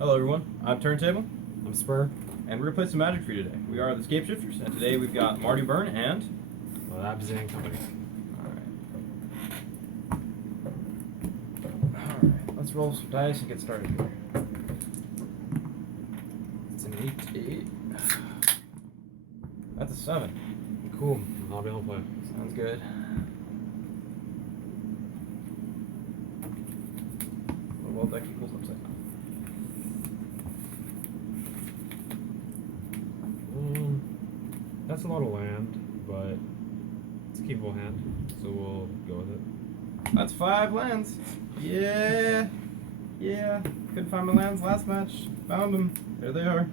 Hello everyone, I'm Trntbl. I'm Spurr. And we're going to play some Magic for you today. We are the Scapeshifters, and today we've got Mardu Burn and... Abzan Company. Alright, let's roll some dice and get started here. It's an 8. That's a 7. Cool. I'll be able to play. Sounds good. Well, deck equals upside down. That's a lot of land, but it's a keepable hand, so we'll go with it. That's 5 lands. Yeah. Couldn't find my lands last match. Found them. There they are.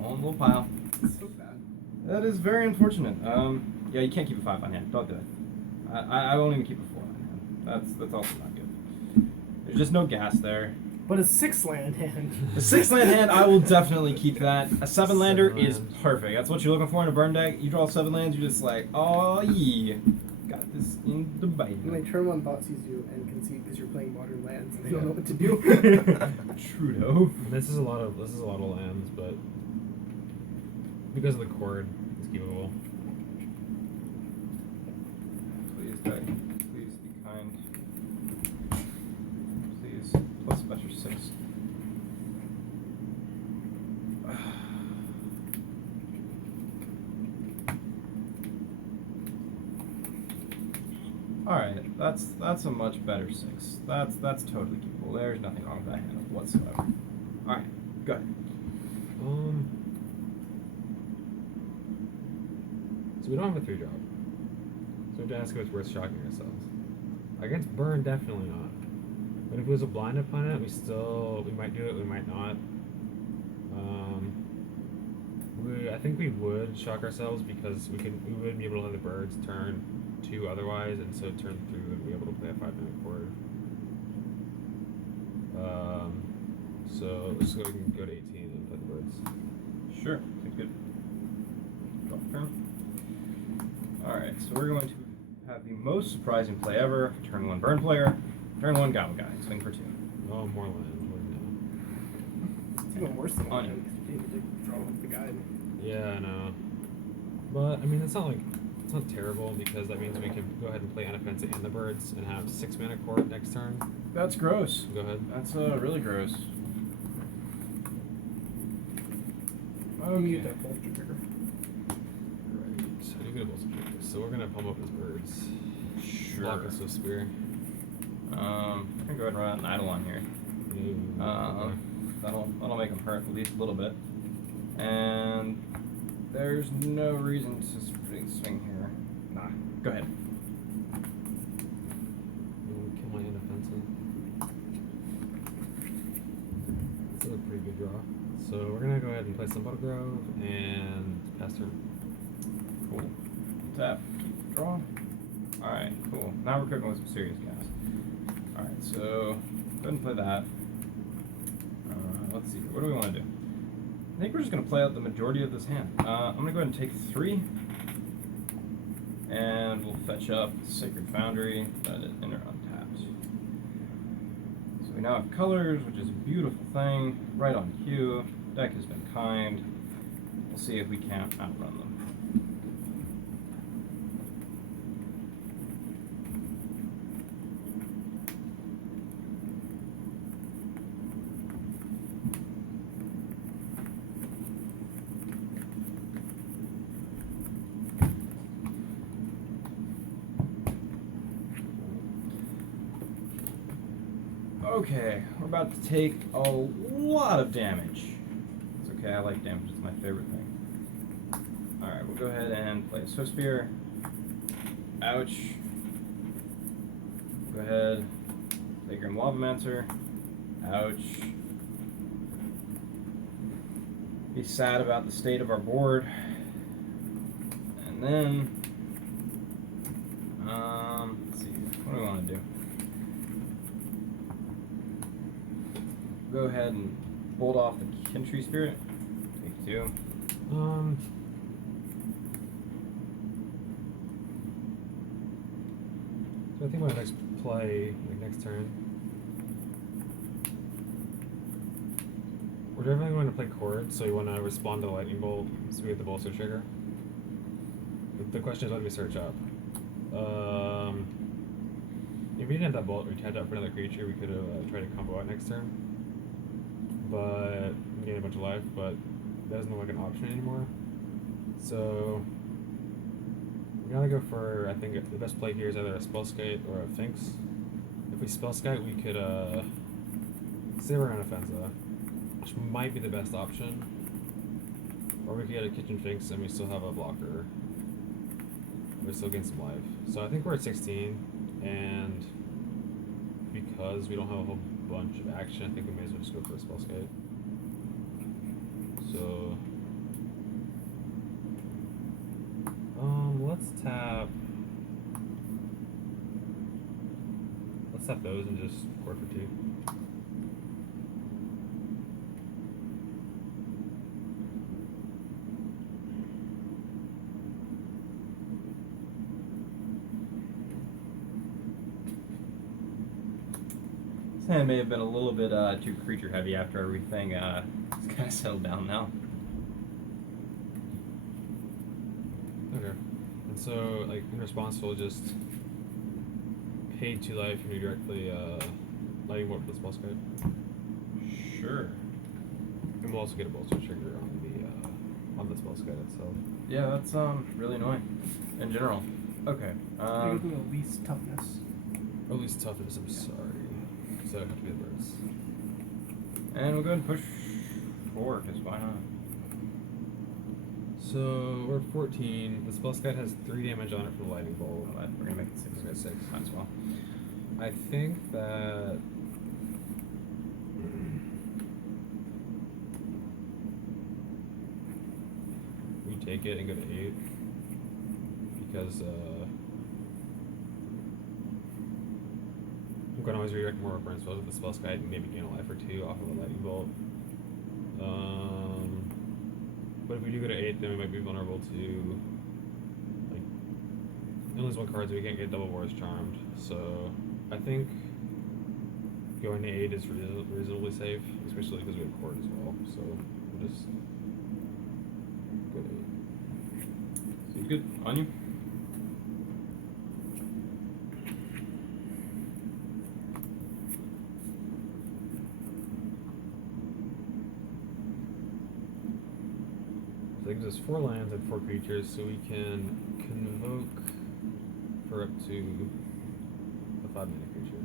All in a little pile. So bad. That is very unfortunate. Yeah, you can't keep a 5 on hand. Don't do it. I won't even keep a 4 on hand. That's also not good. There's just no gas there. But a 6-land hand. A 6-land hand, I will definitely keep that. A 7-lander is 7 perfect. That's what you're looking for in a burn deck. You draw 7 lands, you're just like, oh yeah, got this in the bite. And my turn 1 bot sees you and concede because you're playing modern lands and they don't know what to do. Trudeau. This is a lot of lands, but because of the cord, it's keepable. Please, deck. Please be kind. Please. Plus better 6. Alright, that's a much better 6. That's totally keepable. There's nothing wrong with that hand whatsoever. Alright, go ahead. So we don't have a 3-drop. So we have to ask if it's worth shocking ourselves. Against Burn, definitely not. But if it was a blind opponent, we might do it, we might not. I think we would shock ourselves because we wouldn't be able to let the birds turn 2 otherwise, and so turn 3 we would be able to play a 5-minute cord. So let's go to 18 and play the birds. Sure, seems good. Draw turn. Alright, so we're going to have the most surprising play ever. Turn 1 burn player. Turn 1 Goblin guy. Swing for 2. Oh, more land. It's even worse than On one you. because you can't even draw with the guide. Yeah, I know. But I mean, it's not terrible because that means we can go ahead and play Unoffensive and the birds and have 6-mana cord next turn. That's gross. Go ahead. That's really gross. I'll mute that bolster trigger. Right. I do get a bolster trigger, so we're gonna pump up his birds. Sure. Block us with Spear. I'm gonna go ahead and run an Eidolon here. Okay. That'll make him hurt at least a little bit. And there's no reason to swing here. Nah, go ahead. Kill my inoffensive. That's a pretty good draw. So we're gonna go ahead and play Sunbottle Grove and pass turn. Cool. Tap. Keep draw. Alright, cool. Now we're cooking with some serious gas. Alright, so go ahead and play that. Let's see. What do we want to do? I think we're just going to play out the majority of this hand. I'm going to go ahead and take 3. And we'll fetch up Sacred Foundry. Let it enter untapped. So we now have colors, which is a beautiful thing. Right on cue. Deck has been kind. We'll see if we can't outrun them. Okay, we're about to take a lot of damage. It's okay, I like damage, it's my favorite thing. Alright, we'll go ahead and play a Swiftspear. Ouch. Go ahead, play Grim Lavamancer. Ouch. Be sad about the state of our board. And then, let's see, what do we want to do? Go ahead and bolt off the Kintry Spirit. Take 2. So I think my next play, like next turn. We're definitely going to play Chord, so we want to respond to the Lightning Bolt, so we get the Bolster trigger. The question is, what do we search up? If we didn't have that Bolt, we tapped out for another creature, we could have tried to combo out next turn. But, gain a bunch of life, but that doesn't look like an option anymore. So, we gotta go for, I think the best play here is either a Spellskite or a Finks. If we Spellskite, we could save our own Offensa, which might be the best option. Or we could get a Kitchen Finks and we still have a blocker. We still gain some life. So I think we're at 16, and because we don't have a whole bunch of action, I think we may as well just go for a Spellskite. So, let's tap those and just Chord for 2. This hand may have been a little bit too creature heavy after everything is kind of settled down now. Okay. And so, like, in response, we'll just pay 2 life and we directly Lightning Bolt for the Spellskite. Sure. And we'll also get a Bolster trigger on the Spellskite itself. Yeah, that's really annoying in general. Okay. You're looking at least toughness. Or at least toughness, I'm sorry. So it have to be the birds. And we'll go ahead and push 4, because why not? So we're at 14. The Spellskite has 3 damage on it from the Lightning Bolt. We're gonna make it 6. We're at 6. Might as well. I think that we take it and go to 8 because I'm going to always redirect more burn spells with the Spellskite and maybe gain a life or 2 off of a Lightning Bolt. But if we do go to 8, then we might be vulnerable to, like, we lose 1 card, so we can't get double Boros Charmed. So I think going to 8 is reasonably safe, especially because we have Chord as well. So we'll just go to 8. Seems good. On you. So that gives us 4 lands and 4 creatures, so we can convoke for up to a 5-mana creature.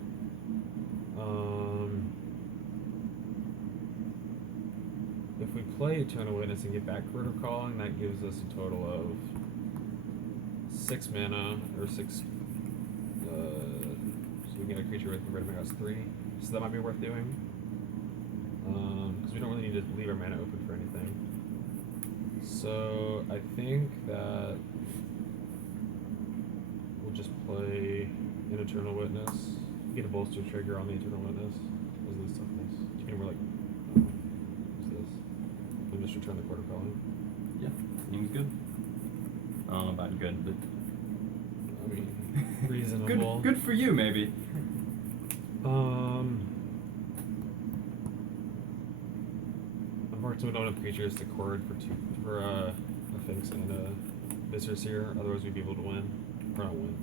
If we play Eternal Witness and get back Chord of Calling, that gives us a total of 6 mana, or 6, so we get a creature with red mana cost 3, so that might be worth doing. Because we don't really need to leave our mana open for anything. So I think that we'll just play an Eternal Witness, get a Bolster trigger on the Eternal Witness. Is this toughness? You can more like, what's this? And just return the Chord of Calling. Yeah, seems good. I don't know about good, but I mean, reasonable. good for you, maybe. Unfortunately, we don't have creatures to Chord for a Finks and a Viscera Seer. Otherwise, we'd be able to win. Or not win,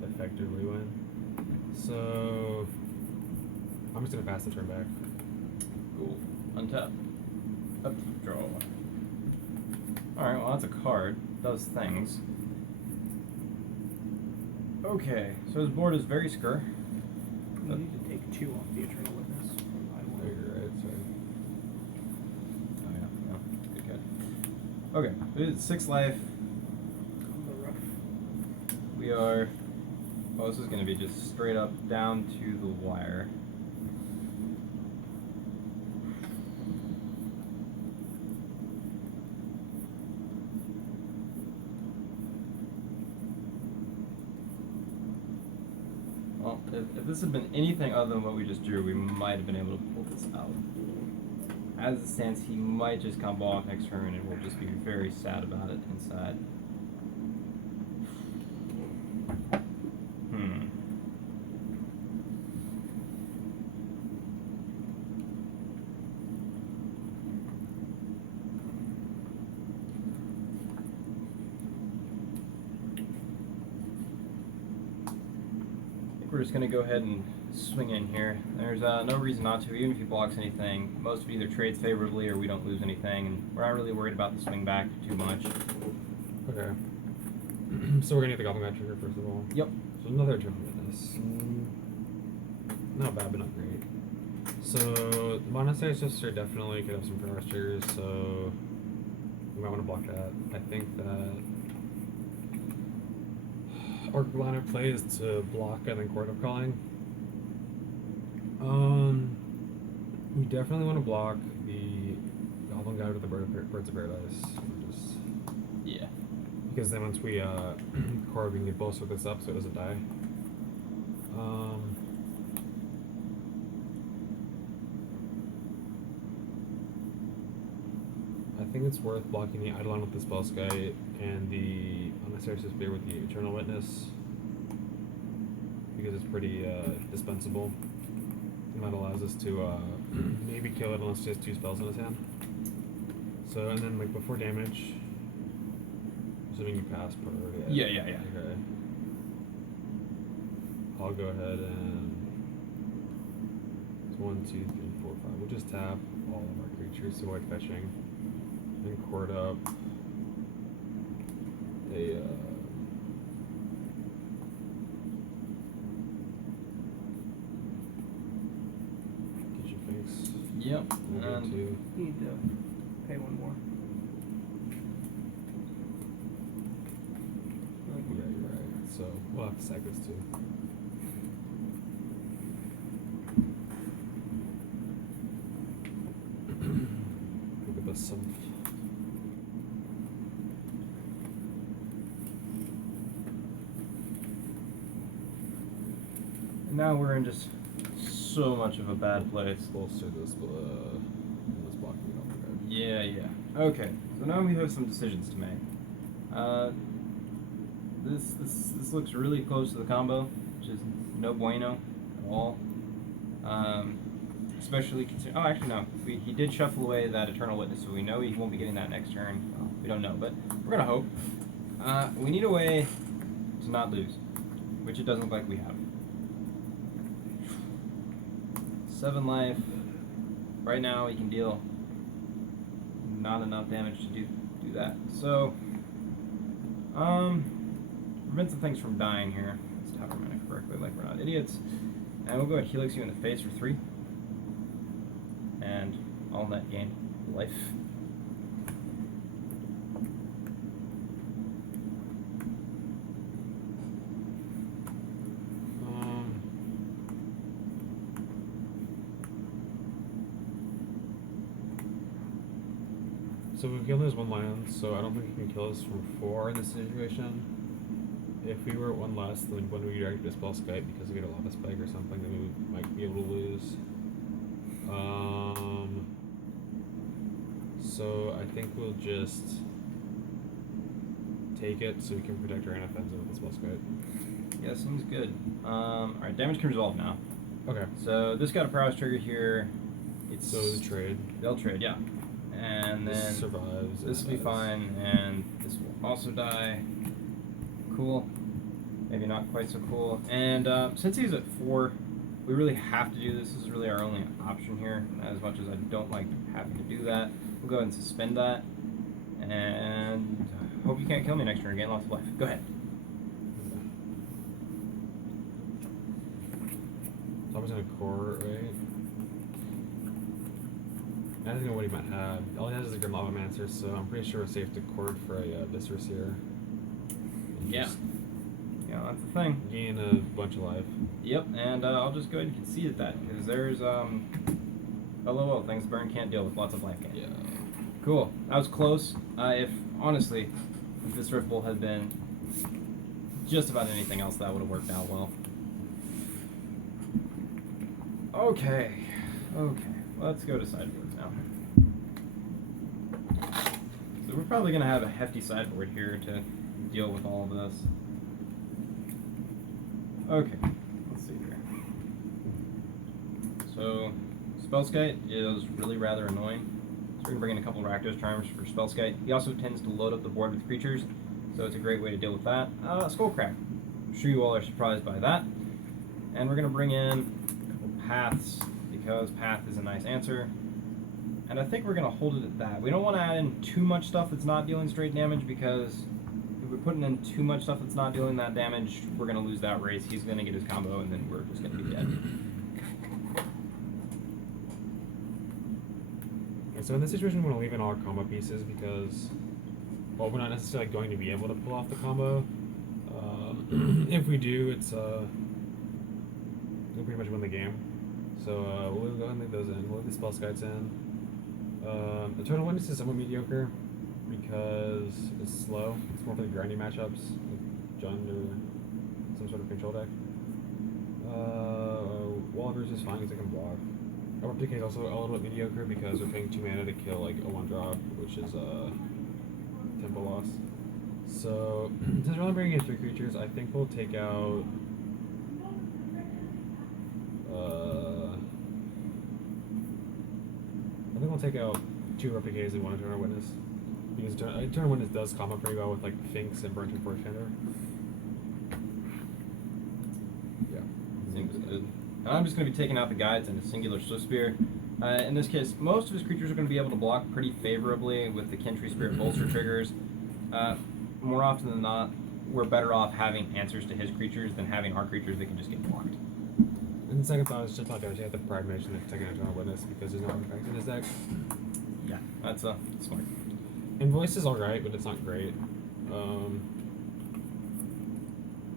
but effectively win. So I'm just gonna pass the turn back. Cool. Untap. Up draw. Alright, well that's a card. Does things. Okay, so his board is very Skr. You need to take 2 off the Eternal Witness. Oh, you're right, sorry. Oh yeah, no. Good catch. Okay, it's 6 life. On the rough. We are... Oh, this is going to be just straight up down to the wire. Well, if this had been anything other than what we just drew, we might have been able to pull this out. As it stands, he might just combo off next turn and we'll just be very sad about it inside. we're just going to go ahead and swing in here. There's no reason not to, even if he blocks anything. Most of it either trades favorably or we don't lose anything, and we're not really worried about the swing back too much. Okay. So we're gonna get the Goblin trigger first of all. Yep. So another Trntbl Witness. Not bad, but not great. So Monastery Swiftspear definitely could have some prowess triggers, so we might want to block that. I think that our line of play is to block and then Court of Calling. We definitely want to block the Goblin guy with the Birds of Paradise. Just Yeah. because then once we core, we can get both with this up so it doesn't die. I think it's worth blocking the Eidolon with the Spellskite and the Monastery Swiftspear with the Eternal Witness because it's pretty dispensable. And that allows us to maybe kill it unless he has 2 spells in his hand. So, and then like before damage, assuming you pass per. Yeah. Okay. I'll go ahead and it's 1, 2, 3, 4, 5. We'll just tap all of our creatures to avoid fetching, and court up a. Get your fix. Yep. We'll go to. You need to pay one more. Yeah, you're right. So we'll have to sack this too. Look at this some. And now we're in just so much of a bad place. Bolster this blocking up the guard. Yeah. Okay, so now we have some decisions to make. This looks really close to the combo, which is no bueno at all. Especially considering, oh, actually no, he did shuffle away that Eternal Witness, so we know he won't be getting that next turn. Well, we don't know, but we're gonna hope. We need a way to not lose, which it doesn't look like we have. 7 life. Right now he can deal not enough damage to do that. So, prevent some things from dying here. Let's tap our mana correctly, like we're not idiots. And we'll go ahead and Helix you in the face for 3. And all net gain life. So we can lose 1 land, so I don't think he can kill us from 4 in this situation. If we were at 1 less, then when we direct a Spellskite because we get a Lava Spike or something, then we might be able to lose. So I think we'll just take it so we can protect our inoffensive with the Spellskite. Yeah, seems good. Alright, damage can resolve now. Okay. So this got a prowess trigger here. It's So the trade. they'll trade, yeah. And This then survives. this will be fine, and this will also die. Cool. Maybe not quite so cool. And since he's at 4, we really have to do this. This is really our only option here. As much as I don't like having to do that, we'll go ahead and suspend that. And hope you can't kill me next turn again. Lots of life. Go ahead. So I was in a core, right? I don't know what he might have. All he has is a Grim Lavamancer, so I'm pretty sure we're safe to court for a Viscerous here. And Yeah. just Yeah, that's the thing. gain a bunch of life. Yep, and I'll just go ahead and concede at that, because there's, LOL, things Burn can't deal with, lots of life gain. Yeah. Cool. That was close. Honestly, if this Riftbowl had been just about anything else, that would have worked out well. Okay. Let's go to sideboard now. So we're probably going to have a hefty sideboard here to deal with all of this. Okay, let's see here. So, Spellskite is really rather annoying. So we're going to bring in a couple of Rakdos Charms for Spellskite. He also tends to load up the board with creatures, so it's a great way to deal with that. Skullcrack. I'm sure you all are surprised by that. And we're going to bring in a couple paths, because path is a nice answer. And I think we're going to hold it at that. We don't want to add in too much stuff that's not dealing straight damage, because if we're putting in too much stuff that's not dealing that damage, we're going to lose that race. He's going to get his combo, and then we're just going to be dead. And so in this situation, we want to leave in all our combo pieces because, well, we're not necessarily going to be able to pull off the combo. If we do, we'll pretty much win the game. So we'll go ahead and leave those in. We'll leave the spell skites in. Eternal Witness is somewhat mediocre because it's slow. It's more for the grindy matchups, like Jund or some sort of control deck. Wall of Verse is fine because it can block. Our Decay is also a little bit mediocre because we're paying 2 mana to kill like a 1-drop, which is tempo loss. So since we're only bringing in 3 creatures, I think we'll take out. I think we'll take out 2 Replicates and 1 Eternal Witness. Because Eternal Witness does combo pretty well with like Finks and Burnt Force Tender. Yeah. Seems good. And I'm just going to be taking out the guides and a singular Swiftspear. In this case, most of his creatures are going to be able to block pretty favorably with the Kintry Spirit bolster triggers. More often than not, we're better off having answers to his creatures than having our creatures that can just get blocked. And the second thought is just not to take the Pride Mission and take an Eternal Witness because there's no impact in his deck. Yeah, that's smart. And Voice is alright, but it's not great.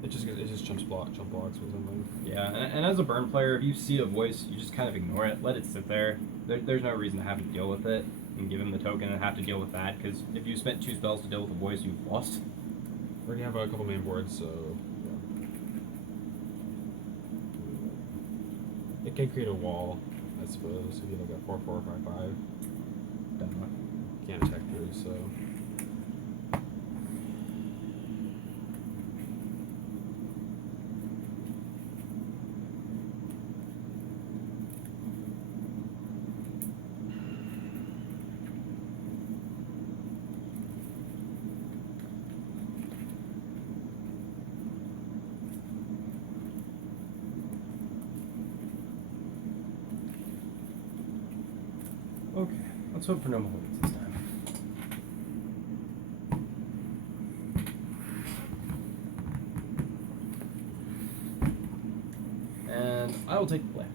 It just chump blocks or something. Yeah, and as a burn player, if you see a Voice, you just kind of ignore it, let it sit there. There's no reason to have to deal with it and give him the token and have to deal with that, because if you spent 2 spells to deal with a Voice, you've lost. We already have a couple main boards, so yeah. It can create a wall, I suppose, if you look at 4/4 5/5. Definitely. Can't attack through, so. Okay, let's hope for no mulligans this time. And I will take the play.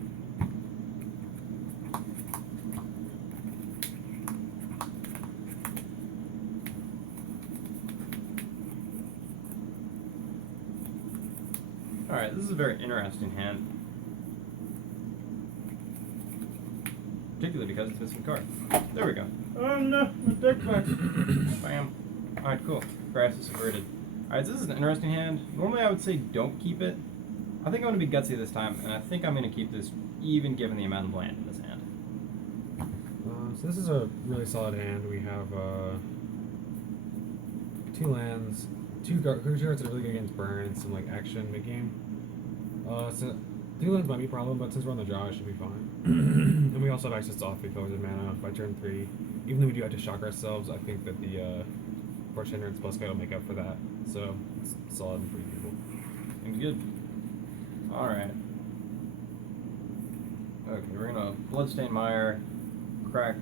Alright, this is a very interesting hand. Particularly because it's missing a card. There we go. Oh no, my deck back. Bam. Alright, cool. Crisis averted. Alright, so this is an interesting hand. Normally I would say don't keep it. I think I'm going to be gutsy this time, and I think I'm going to keep this even given the amount of land in this hand. So this is a really solid hand. We have 2 lands, 2 creatures that are really good against burn, and some like action mid-game. So 2 lands might be a problem, but since we're on the draw, it should be fine. And we also have access to all 3 colors of mana by turn 3. Even though we do have to shock ourselves, I think that the Force Tender and Spellskite will make up for that. So it's solid and pretty beautiful. Seems good. Alright. Okay, we're gonna Bloodstained Mire, crack,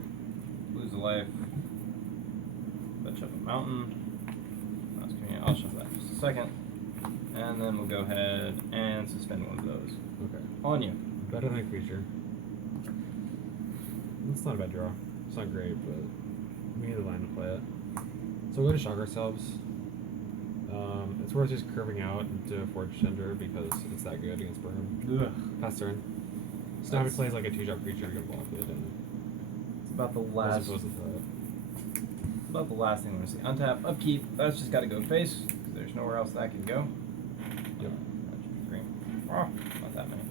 lose a life, fetch up a mountain. That's convenient. I'll shuffle that in just a second. And then we'll go ahead and suspend one of those. Okay. On you. Better than a creature. It's not a bad draw. It's not great, but we need the land to play it. So we're going to shock ourselves. It's worth just curving out into Forge Tender because it's that good against burn. Ugh. Pass turn. So now he plays like a 2-drop creature, you're going to block it. And It's about the as last. opposed to that. About the last thing I want to see. Untap, upkeep. That's just got to go face because there's nowhere else that can go. Yep. That should be 3. Oh, not that many.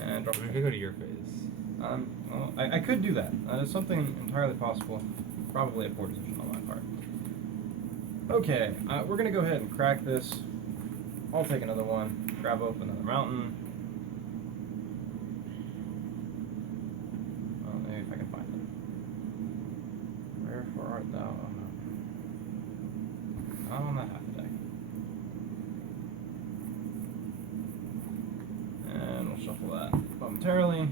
And drop. I could go to your phase. Well, I could do that. It's something entirely possible. Probably a poor decision on my part. Okay, we're going to go ahead and crack this. I'll take another one. Grab up another mountain. Well, maybe if I can find it. Wherefore art thou, oh no. Not on that half deck. momentarily.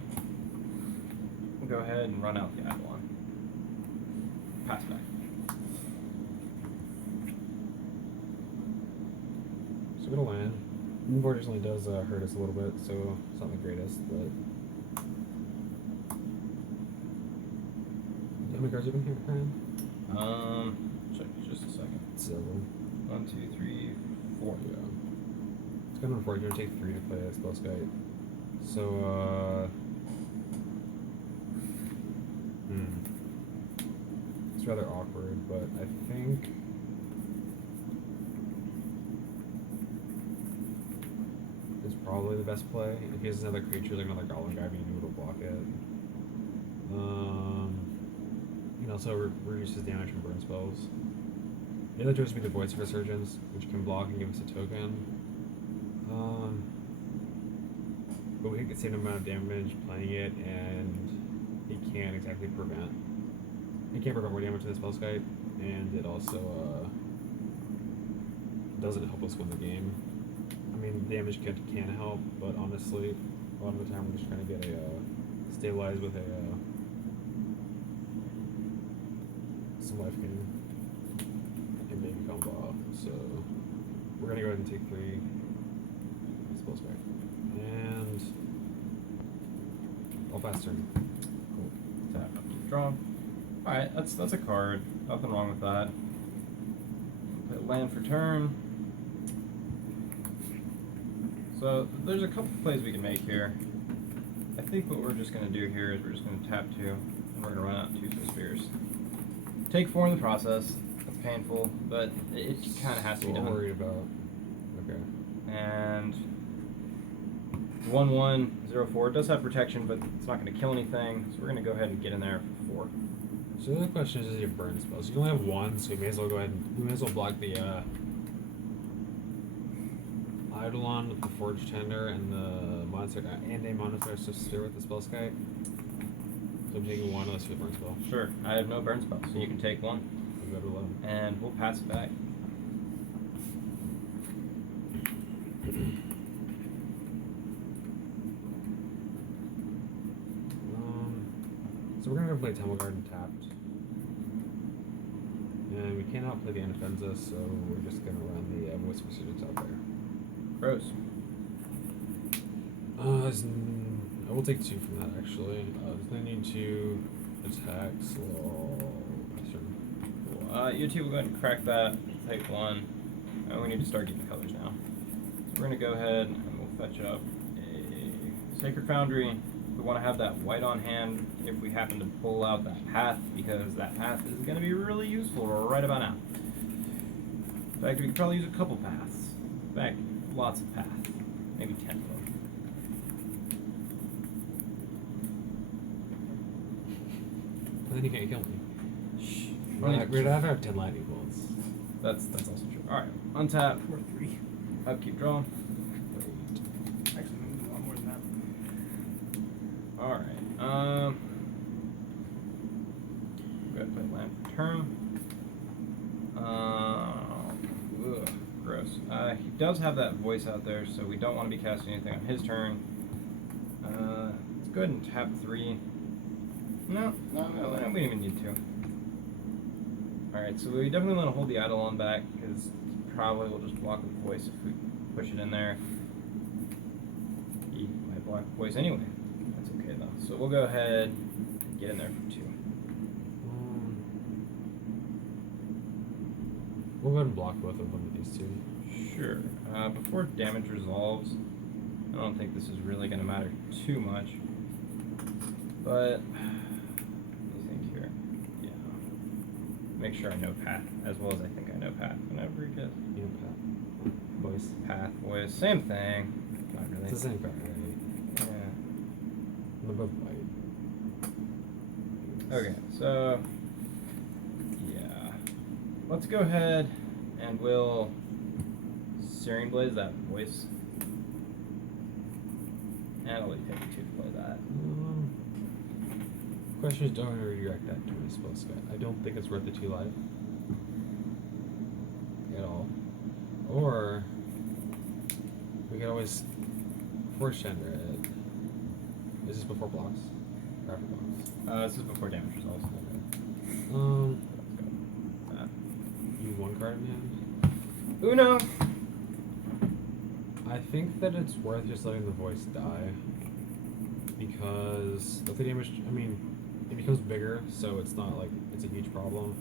We'll go ahead and run out the Eidolon. Pass back. So we got a land. Unfortunately, it does hurt us a little bit, so it's not the greatest, but. How many cards have been here, Ryan? Check just a second. 7. 1, 2, 3, 4. Yeah. It's kind of unfortunate. It takes 3 to play a Spellskite. So, it's rather awkward, but I think it's probably the best play. If he has another creature, like another Goblin guy, being able to block it. You can also reduces damage from burn spells. The other choice would be the Voice of Resurgence, which can block and give us a token. But we get the same amount of damage playing it, and it can't exactly prevent. It can't prevent more damage to the Spellskite, and it also doesn't help us win the game. I mean, damage can help, but honestly, a lot of the time we're just trying to get a stabilize with a some life gain and maybe combo off. So we're gonna go ahead and take 3 Spellskite. And I'll pass turn. Cool. Tap, keep draw. Alright, that's a card. Nothing wrong with that. Play land for turn. So there's a couple plays we can make here. I think what we're just going to do here is we're just going to tap 2, and we're going to run out 2 Swiftspears. Take 4 in the process. That's painful, but it kind of has to be done. What I'm worried about. Okay. And 1/1/0/4 it does have protection, but it's not going to kill anything. So we're going to go ahead and get in there for 4. So the other question is your burn spells. You only have 1, so you may as well go ahead and you may as well block the Eidolon with the Forge Tender and the Monastery Swiftspear with the Spellskite. So I'm taking 1 unless you have burn spell. Sure, I have no burn spell, so you can take 1. We'll go to 11. And we'll pass it back. So we're gonna go play Trntbl Garden tapped. And we cannot play the Anafenza, so we're just gonna run the Voice of Resurgence out there. Gross. I will take 2 from that actually. There's no need to attack, so Cool. You 2 will go ahead and crack that. Take 1. And we need to start getting colors now. So we're gonna go ahead and we'll fetch up a Sacred Foundry. We want to have that white on hand if we happen to pull out that path, because that path is going to be really useful right about now. In fact, we could probably use a couple paths. In fact, lots of paths. Maybe 10 of them. But then you can't kill me. Shh. We'd rather have 10 lightning bolts. That's also true. Alright, untap. 4/3. Upkeep draw. Actually, maybe a lot more than that. Alright, we gotta play land for turn. Ugh, gross. He does have that voice out there, so we don't want to be casting anything on his turn. Let's go ahead and tap 3. No, we don't even need to. Alright, so we definitely want to hold the Eidolon back, because probably we'll just block the voice if we push it in there. He might block the voice anyway. That's okay though. So we'll go ahead and get in there for 2. We'll go ahead and block both of them with these 2. Sure. Before damage resolves, I don't think this is really going to matter too much. But, what do you think here? Yeah. Make sure I know path, as well as I think I know path. Whenever we get Voice. path, voice, same thing. Not really. It's the same card, right? Yeah. They're both white. Okay, so yeah, let's go ahead and we'll Searing Blaze that voice, and I'll take 2 to play that. Question is, don't want to redirect that to a Spellskite. I don't think it's worth the 2 life at all. Or we could always Force Tender it. Is this before blocks? Or after blocks? This is before damage results. You have one card in hand? Uno! I think that it's worth just letting the voice die. Because the damage, I mean, it becomes bigger, so it's not like it's a huge problem.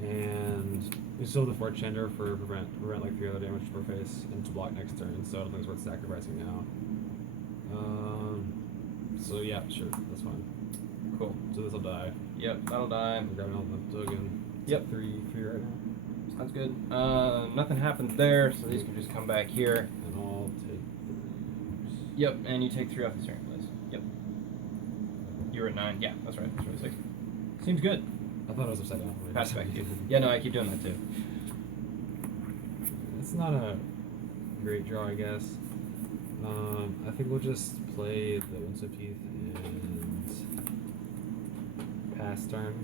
And we still have the Fortune Tender for prevent like 3 other damage to our face and to block next turn, so I don't think it's worth sacrificing now. So yeah, sure, that's fine. Cool. So this'll die. Yep, that'll die. I'm grabbing on the token. Yep. 3 right now. Sounds good. Nothing happened there, so these can just come back here. And I'll take 3. Yep, and you take 3 off the Searing Blaze. Yep. You were at 9. Yeah, that's right. That's really 6. Seems good. I thought it was upside down. Pass it back to you. Yeah, no, I keep doing that too. It's not a great draw, I guess. I think we'll just play the Winslow Teeth and pass turn.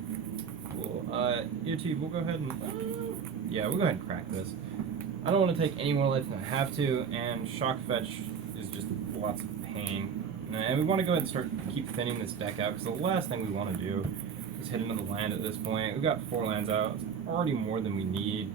Cool. EOT, we'll go ahead and... yeah, we'll go ahead and crack this. I don't want to take any more life than I have to, and Shock Fetch is just lots of pain. And we want to go ahead and keep thinning this deck out, because the last thing we want to do is hit another land at this point. We've got 4 lands out. It's already more than we need.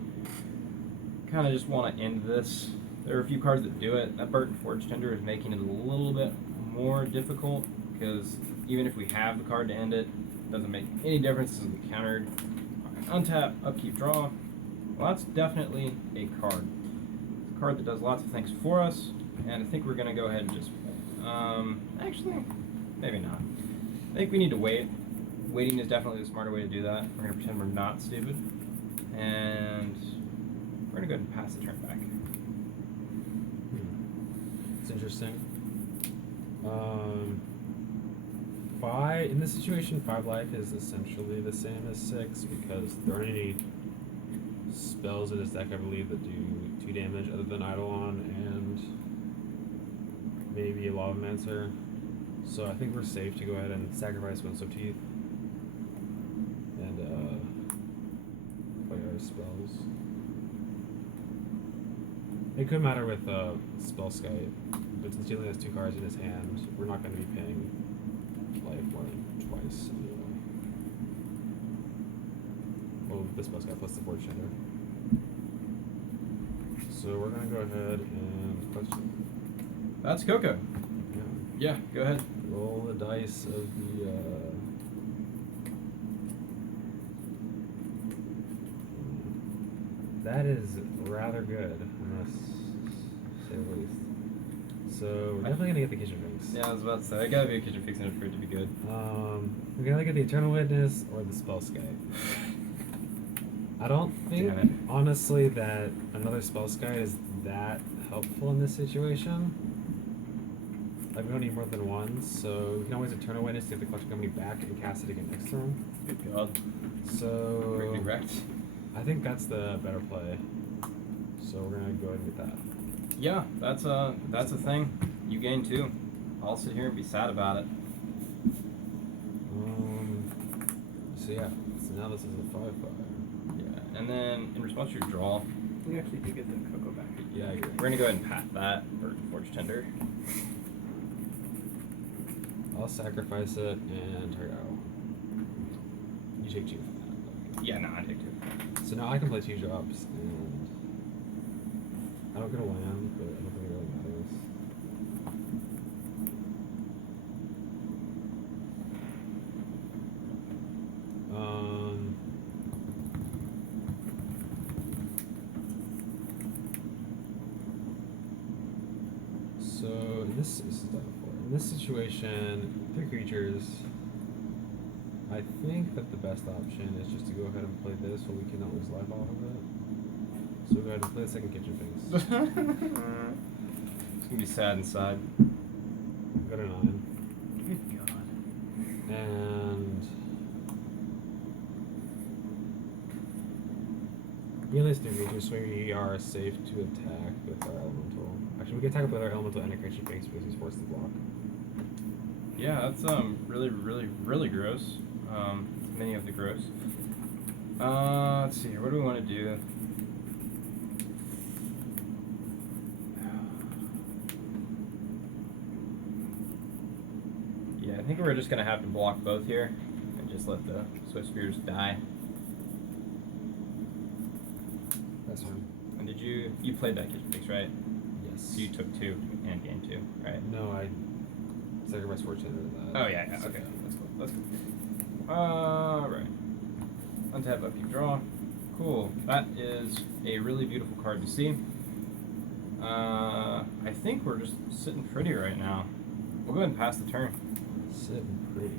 Kind of just want to end this. There are a few cards that do it. That Burnt Forge Tender is making it a little bit more difficult, because even if we have the card to end it, it doesn't make any difference as we countered. Untap, upkeep, draw. Well, that's definitely a card. It's a card that does lots of things for us, and I think we're going to go ahead and just... actually, maybe not. I think we need to wait. Waiting is definitely the smarter way to do that. We're going to pretend we're not stupid. And we're going to go ahead and pass the turn back. It's interesting. In this situation, 5 life is essentially the same as 6 because there aren't any spells in this deck, I believe, that do 2 damage other than Eidolon and maybe a Lavamancer. So I think we're safe to go ahead and sacrifice Winslow Teeth and play our spells. It could matter with Spellskite, but since he only has 2 cards in his hand, we're not going to be paying life more than twice anyway. Well, the Spellskite plus the Fortune Tender. So we're going to go ahead and question. That's Coco. Yeah, go ahead. Roll the dice of the that is rather good, I must say the least. So we're definitely gonna get the Kitchen Finks. Yeah, I was about to say, I gotta be a Kitchen Fix in it for it to be good. We're gonna get the Eternal Witness or the Spellskite. I don't think, honestly, that another Spellskite is that helpful in this situation. Like, we don't need more than one, so we can always Eternal Witness to get the Collection Company back and cast it again next turn. Good God. So Pretty wrecked. I think that's the better play. So we're gonna go ahead and get that. Yeah, that's a thing. You gain 2. I'll sit here and be sad about it. So yeah, so now this is a 5/5. Yeah, and then in response to your draw, You actually do get the Coco back. Yeah, you're we're gonna go ahead and pat that Forge Tender. I'll sacrifice it and here you go. You take 2 from that. Yeah, no, I take 2. So now I can play 2 drops and I don't get a land, but I don't think it really matters. So this is done for. In this situation, 3 creatures. I think that the best option is just to go ahead and play this so we cannot lose life off of it. So we'll go ahead and play the second Kitchen Finks. It's gonna be sad inside. Go to 9. Good God. And we only have 3 creatures, so we are safe to attack with our elemental. Actually, we can attack with our elemental and a Kitchen Finks because he's forced to block. Yeah, that's really, really, really gross. Many of the gross. Let's see here. What do we want to do? think we're just gonna have to block both here and just let the Swiftspears die. That's fine. And did you played that kitchen fix, right? Yes. So you took 2 and gained 2, right? No, I sacrificed 14 of that. Oh yeah, yeah. Okay, that's cool. That's cool. Right. Untap, upkeep, draw. Cool. That is a really beautiful card to see. I think we're just sitting pretty right now. We'll go ahead and pass the turn. Sitting pretty.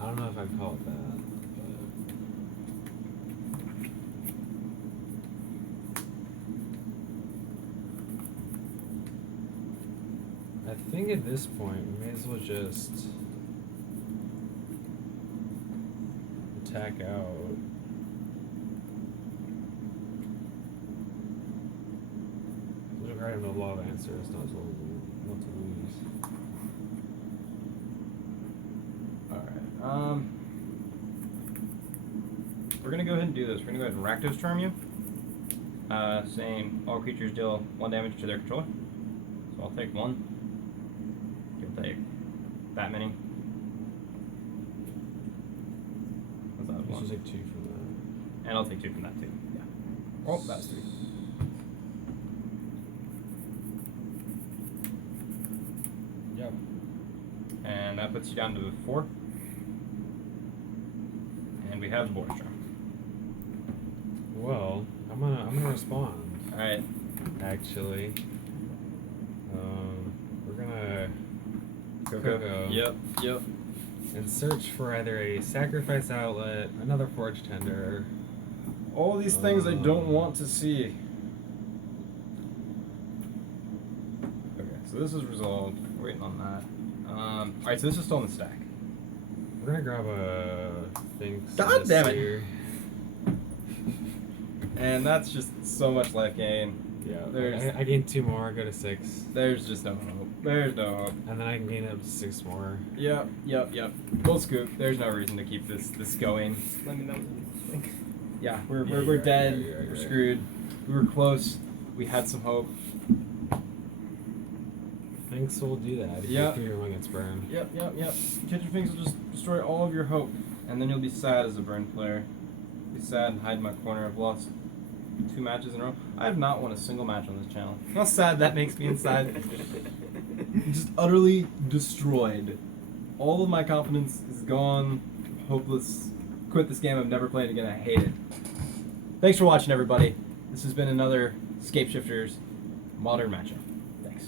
I don't know if I'd call it that, but I think at this point we may as well just attack out. There's a card of Lavamancer, it's not to lose. Alright, we're gonna go ahead and do this. We're gonna go ahead and Rakdos Charm you. Saying all creatures deal 1 damage to their controller. So I'll take 1. You'll take that many. What's that? Let's 1. just take 2 from that. And I'll take 2 from that too. Yeah. Oh, that's 3. Yep. And that puts you down to 4. And we have the Boros Charm. Well, I'm gonna respond. Alright. Actually, we're gonna Go. Yep. and search for either a sacrifice outlet, another forge tender. All these things I don't want to see. Okay, so this is resolved. We're waiting on that. Alright, so this is still in the stack. We're gonna grab a thing. God damn it. And that's just so much life gain. Yeah, I gain 2 more, go to 6. There's just no hope. There's no hope. And then I can gain up to 6 more. Yep. We'll scoop. There's no reason to keep this going. Let me know. Yeah, we're right, dead. right, We're right. screwed. We were close. We had some hope. Thanks will do that if Yep. your one gets burned. Yep. Kitchen Finks will just destroy all of your hope, and then you'll be sad as a burn player. Be sad and hide in my corner. I've lost 2 matches in a row. I have not won a single match on this channel. How sad that makes me inside. Just utterly destroyed. All of my confidence is gone. Hopeless. Quit this game. I'm never playing again. I hate it. Thanks for watching, everybody. This has been another Scapeshifters Modern Matchup. Thanks.